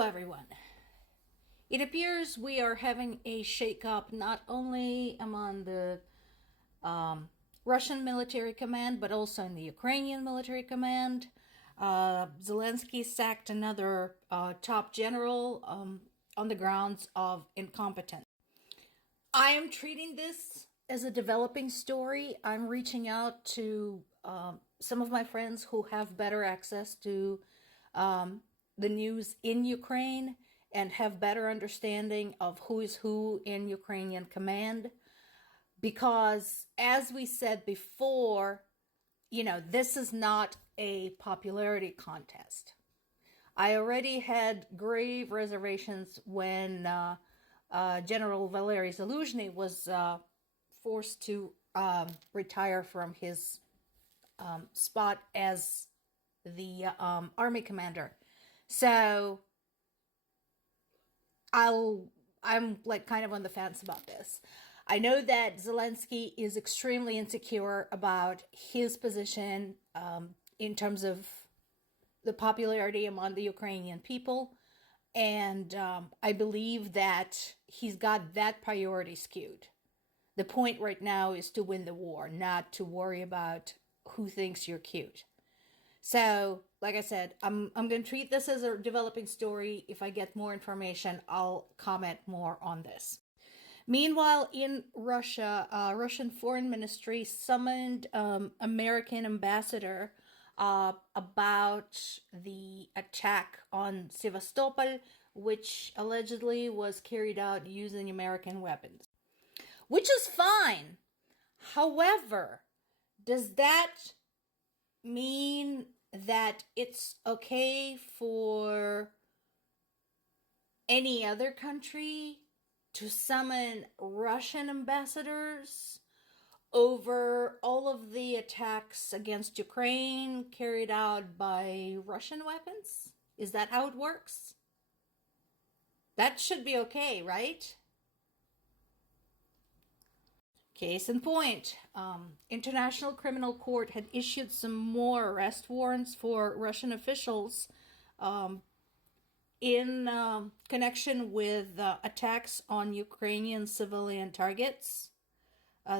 Hello, everyone. It appears we are having a shakeup not only among the Russian military command, but also in the Ukrainian military command. Zelensky sacked another top general on the grounds of incompetence. I am treating this as a developing story. I'm reaching out to some of my friends who have better access to the news in Ukraine and have better understanding of who is who in Ukrainian command. Because as we said before, this is not a popularity contest. I already had grave reservations when General Valery Zaluzhny was forced to retire from his spot as the army commander. So I'm like kind of on the fence about this. I know that Zelensky is extremely insecure about his position in terms of the popularity among the Ukrainian people. And I believe that he's got that priority skewed. The point right now is to win the war, not to worry about who thinks you're cute. So, like I said, I'm going to treat this as a developing story. If I get more information, I'll comment more on this. Meanwhile, in Russia, Russian Foreign Ministry summoned American ambassador about the attack on Sevastopol, which allegedly was carried out using American weapons. Which is fine. However, does that mean that it's okay for any other country to summon Russian ambassadors over all of the attacks against Ukraine carried out by Russian weapons? Is that how it works? That should be okay, right? Case in point, International Criminal Court had issued some more arrest warrants for Russian officials in connection with attacks on Ukrainian civilian targets.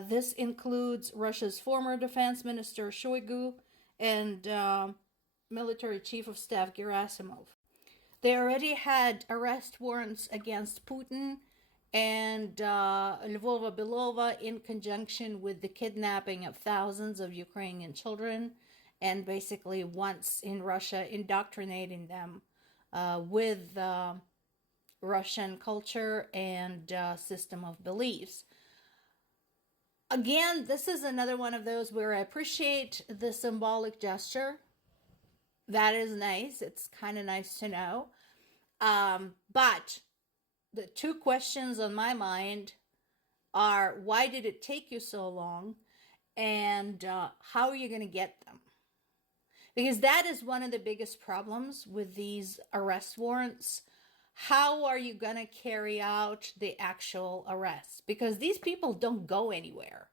This includes Russia's former defense minister Shoigu and military chief of staff Gerasimov. They already had arrest warrants against Putin and Lvova Belova in conjunction with the kidnapping of thousands of Ukrainian children and basically once in Russia indoctrinating them with Russian culture and system of beliefs. Again, this is another one of those where I appreciate the symbolic gesture. That is nice. It's kind of nice to know. But the two questions on my mind are, why did it take you so long? And how are you going to get them? Because that is one of the biggest problems with these arrest warrants. How are you going to carry out the actual arrests? Because these people don't go anywhere.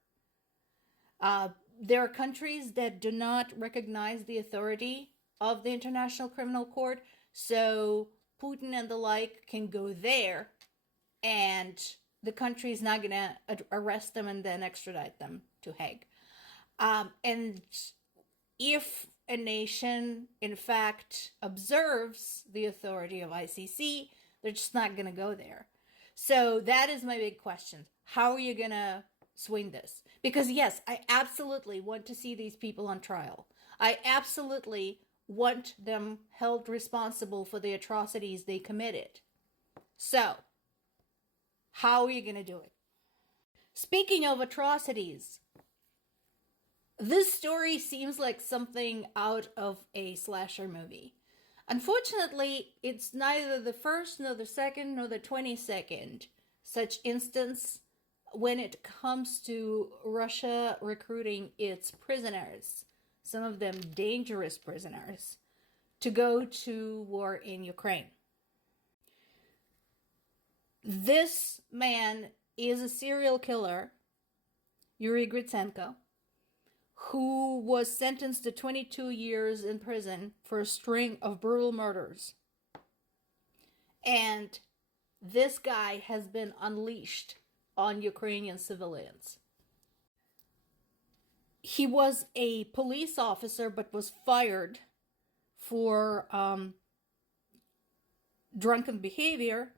There are countries that do not recognize the authority of the International Criminal Court, so Putin and the like can go there and the country is not going to arrest them and then extradite them to Hague. And if a nation, in fact, observes the authority of ICC, they're just not going to go there. So that is my big question. How are you going to swing this? Because yes, I absolutely want to see these people on trial. I absolutely want them held responsible for the atrocities they committed. So, how are you going to do it? Speaking of atrocities, this story seems like something out of a slasher movie. Unfortunately, it's neither the first, nor the second, nor the 22nd such instance when it comes to Russia recruiting its prisoners, some of them dangerous prisoners, to go to war in Ukraine. This man is a serial killer, Yuri Gritsenko, who was sentenced to 22 years in prison for a string of brutal murders. And this guy has been unleashed on Ukrainian civilians. He was a police officer but was fired for drunken behavior,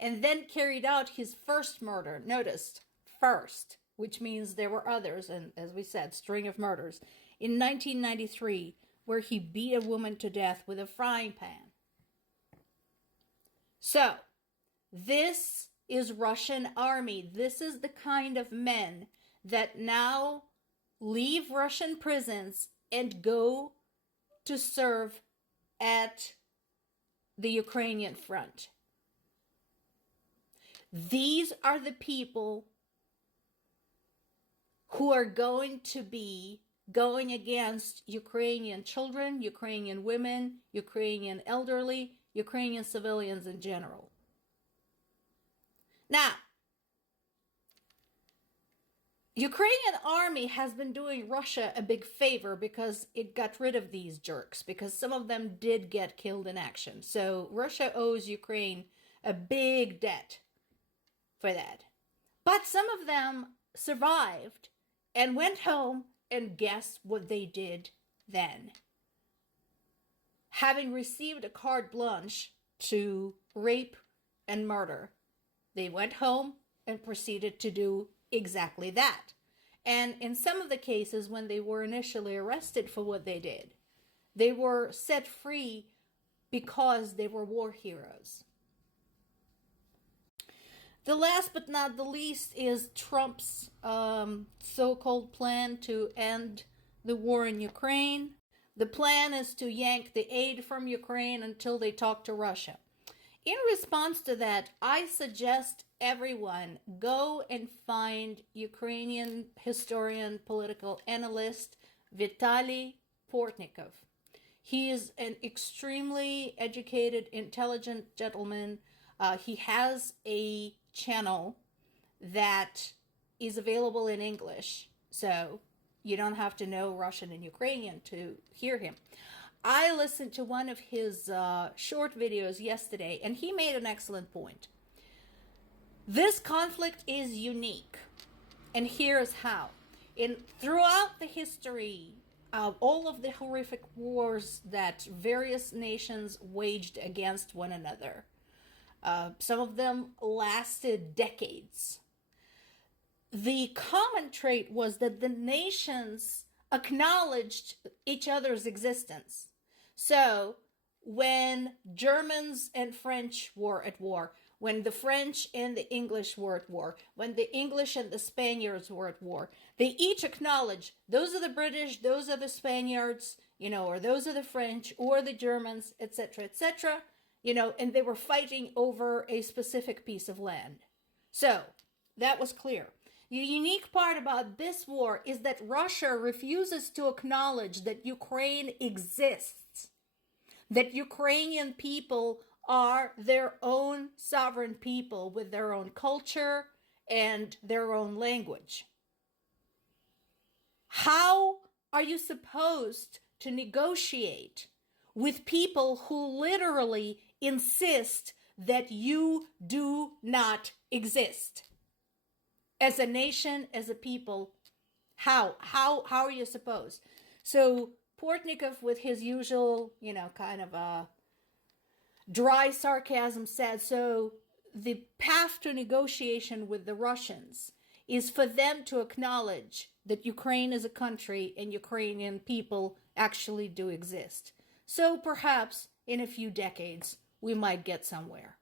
and then carried out his first murder. Notice, first, which means there were others, and as we said, string of murders, in 1993, where he beat a woman to death with a frying pan. So, this is Russian army. This is the kind of men that now leave Russian prisons and go to serve at the Ukrainian front. These are the people who are going to be going against Ukrainian children, Ukrainian women, Ukrainian elderly, Ukrainian civilians in general. Now, Ukrainian army has been doing Russia a big favor because it got rid of these jerks, because some of them did get killed in action. So Russia owes Ukraine a big debt for that. But some of them survived and went home, and guess what they did then? Having received a carte blanche to rape and murder, they went home and proceeded to do exactly that. And in some of the cases, when they were initially arrested for what they did, they were set free because they were war heroes. The last but not the least is Trump's so-called plan to end the war in Ukraine. The plan is to yank the aid from Ukraine until they talk to Russia. In response to that, I suggest everyone go and find Ukrainian historian, political analyst Vitaly Portnikov. He is an extremely educated, intelligent gentleman. He has a channel that is available in English, so you don't have to know Russian and Ukrainian to hear him. I listened to one of his short videos yesterday, and he made an excellent point. This conflict is unique, and here's how. Throughout the history of all of the horrific wars that various nations waged against one another, some of them lasted decades. The common trait was that the nations acknowledged each other's existence. So when Germans and French were at war, when the French and the English were at war, when the English and the Spaniards were at war, they each acknowledged those are the British, those are the Spaniards, or those are the French or the Germans, etc., etc., and they were fighting over a specific piece of land. So that was clear. The unique part about this war is that Russia refuses to acknowledge that Ukraine exists, that Ukrainian people are their own sovereign people with their own culture and their own language. How are you supposed to negotiate with people who literally insist that you do not exist? As a nation, as a people, how are you supposed? So Portnikov, with his usual, kind of a dry sarcasm, said, so the path to negotiation with the Russians is for them to acknowledge that Ukraine is a country and Ukrainian people actually do exist. So perhaps in a few decades, we might get somewhere.